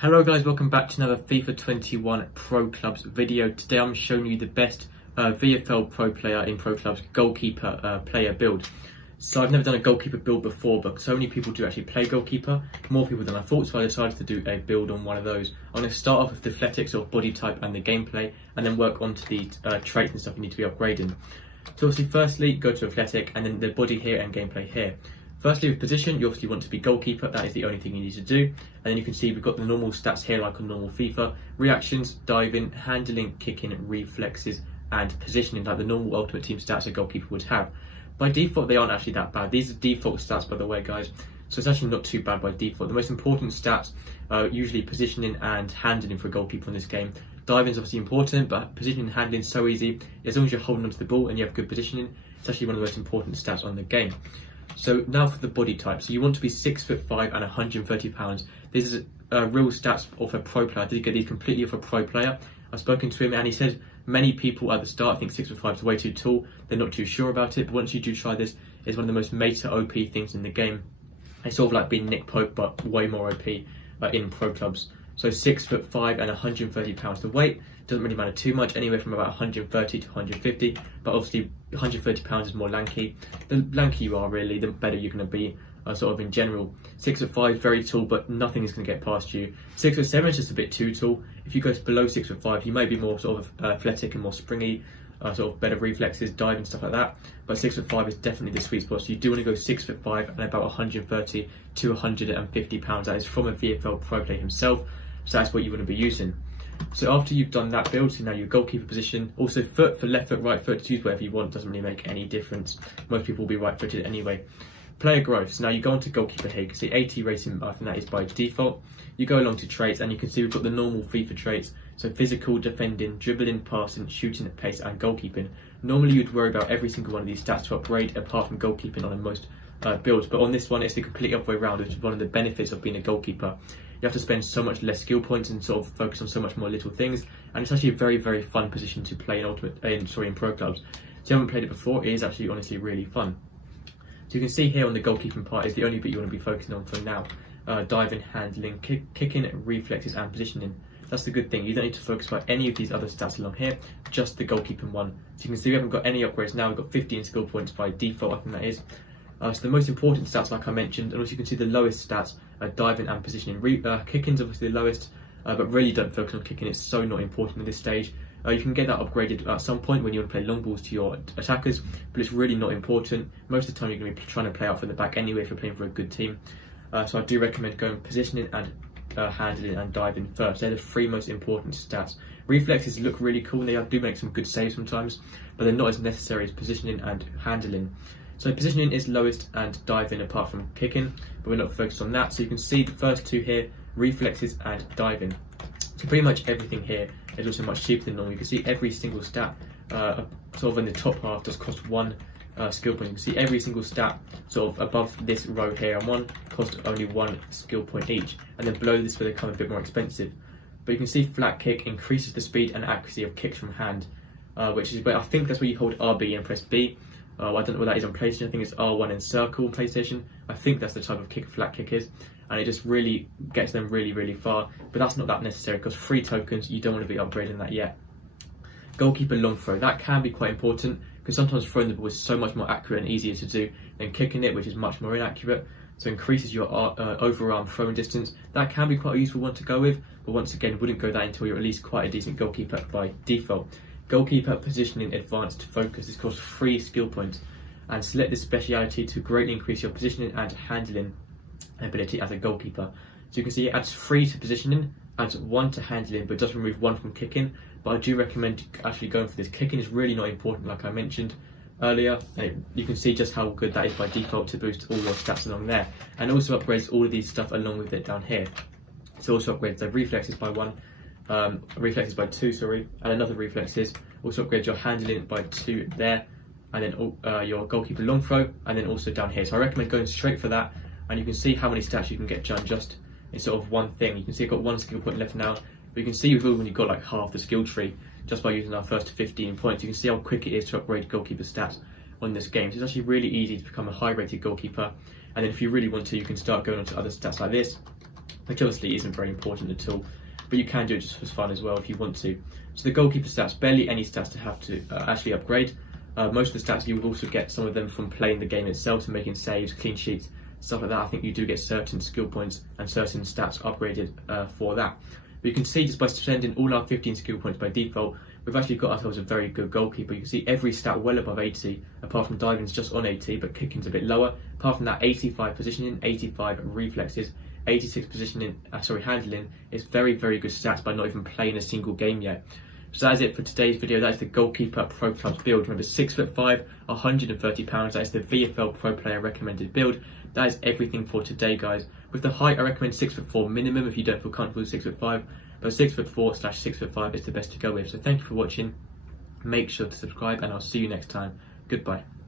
Hello guys, welcome back to another FIFA 21 Pro Clubs video. Today I'm showing you the best VFL Pro player in Pro Clubs goalkeeper player build. So I've never done a goalkeeper build before, but so many people do actually play goalkeeper, more people than I thought, so I decided to do a build on one of those. I'm going to start off with the athletics or body type and the gameplay, and then work on to the traits and stuff you need to be upgrading. So obviously firstly go to athletic and then the body here and gameplay here. Firstly, with position, you obviously want to be goalkeeper. That is the only thing you need to do. And then you can see we've got the normal stats here like on normal FIFA. Reactions, diving, handling, kicking, reflexes, and positioning like the normal Ultimate Team stats a goalkeeper would have. By default, they aren't actually that bad. These are default stats, by the way, guys. So it's actually not too bad by default. The most important stats are usually positioning and handling for a goalkeeper in this game. Diving is obviously important, but positioning and handling is so easy. As long as you're holding onto the ball and you have good positioning, it's actually one of the most important stats on the game. So now for the body type. So you want to be 6'5" and 130 pounds. This is real stats of a pro player. I did get these completely off a pro player. I've spoken to him and he said many people at the start think 6'5" is way too tall. They're not too sure about it, but once you do try this, it's one of the most meta OP things in the game. It's sort of like being Nick Pope, but way more OP in pro clubs. So 6'5" and 130 pounds. The weight doesn't really matter too much, anywhere from about 130 to 150, but obviously 130 pounds is more lanky. The lanky you are really, the better you're going to be sort of in general. 6'5", very tall, but nothing is going to get past you. 6'7" is just a bit too tall. If you go below 6'5", you may be more sort of athletic and more springy, sort of better reflexes, diving, stuff like that. But 6'5" is definitely the sweet spot. So you do want to go 6'5" and about 130 to 150 pounds. That is from a VFL pro player himself. So that's what you want to be using. So after you've done that build, so now your goalkeeper position, also foot for left foot, right foot, choose whatever you want, doesn't really make any difference. Most people will be right footed anyway. Player growth, so now you go on to goalkeeper here, you can see 80 rating, I think that is by default. You go along to traits and you can see we've got the normal FIFA traits, so physical, defending, dribbling, passing, shooting at pace and goalkeeping. Normally you'd worry about every single one of these stats to upgrade apart from goalkeeping on most builds, but on this one it's the complete other way around, which is one of the benefits of being a goalkeeper. You have to spend so much less skill points and sort of focus on so much more little things, and it's actually a very, very fun position to play in pro clubs. So if you haven't played it before, it is actually honestly really fun. So you can see here on the goalkeeping part is the only bit you want to be focusing on for now. Diving, handling, kicking, reflexes and positioning. That's the good thing, you don't need to focus on any of these other stats along here, just the goalkeeping one. So you can see we haven't got any upgrades now, we've got 15 skill points by default, I think that is. So the most important stats, like I mentioned, and also you can see the lowest stats are diving and positioning. Kicking's obviously the lowest, but really don't focus on kicking, it's so not important at this stage. You can get that upgraded at some point when you want to play long balls to your attackers, but it's really not important. Most of the time you're going to be trying to play out from the back anyway if you're playing for a good team. So I do recommend going positioning and handling and diving first. They're the three most important stats. Reflexes look really cool, and they do make some good saves sometimes, but they're not as necessary as positioning and handling. So positioning is lowest and diving apart from kicking, but we're not focused on that. So you can see the first two here, reflexes and diving. So pretty much everything here is also much cheaper than normal. You can see every single stat sort of in the top half does cost one skill point. You can see every single stat sort of above this row here and one cost only one skill point each. And then below this where they become a bit more expensive. But you can see flat kick increases the speed and accuracy of kicks from hand, which is where I think that's where you hold RB and press B. I don't know what that is on PlayStation, I think it's R1 and circle on PlayStation. I think that's the type of kick flat kick is, and it just really gets them really, really far, but that's not that necessary because free tokens, you don't want to be upgrading that yet. Goalkeeper long throw, that can be quite important because sometimes throwing the ball is so much more accurate and easier to do than kicking it, which is much more inaccurate, so increases your overarm throwing distance. That can be quite a useful one to go with, but once again, wouldn't go that until you're at least quite a decent goalkeeper by default. Goalkeeper positioning advanced focus is cost 3 skill points, and select this speciality to greatly increase your positioning and handling ability as a goalkeeper. So you can see it adds 3 to positioning, adds 1 to handling, but does remove 1 from kicking. But I do recommend actually going for this. Kicking is really not important, like I mentioned earlier. You can see just how good that is by default to boost all your stats along there, and also upgrades all of these stuff along with it down here. So also upgrades the reflexes by 1. Reflexes by 2, sorry, and another reflexes. Also upgrade your handling by 2 there, and then your goalkeeper long throw, and then also down here. So I recommend going straight for that, and you can see how many stats you can get done just in sort of one thing. You can see I've got 1 skill point left now, but you can see when you've got like half the skill tree just by using our first 15 points. You can see how quick it is to upgrade goalkeeper stats on this game. So it's actually really easy to become a high rated goalkeeper, and then if you really want to, you can start going on to other stats like this. which obviously isn't very important at all, but you can do it just for fun as well if you want to. So the goalkeeper stats, barely any stats to have to actually upgrade. Most of the stats you will also get some of them from playing the game itself, so making saves, clean sheets, stuff like that. I think you do get certain skill points and certain stats upgraded for that. But you can see just by spending all our 15 skill points by default, we've actually got ourselves a very good goalkeeper. You can see every stat well above 80, apart from diving's just on 80, but kicking's a bit lower. Apart from that, 85 positioning, 85 reflexes, 86 positioning, handling is very, very good stats by not even playing a single game yet. So that is it for today's video. That is the Goalkeeper Pro Clubs build. Remember, 6'5", £130. That is the VFL Pro Player recommended build. That is everything for today, guys. With the height, I recommend 6'4" minimum if you don't feel comfortable with 6'5", but 6'4/6'5" is the best to go with. So thank you for watching. Make sure to subscribe, and I'll see you next time. Goodbye.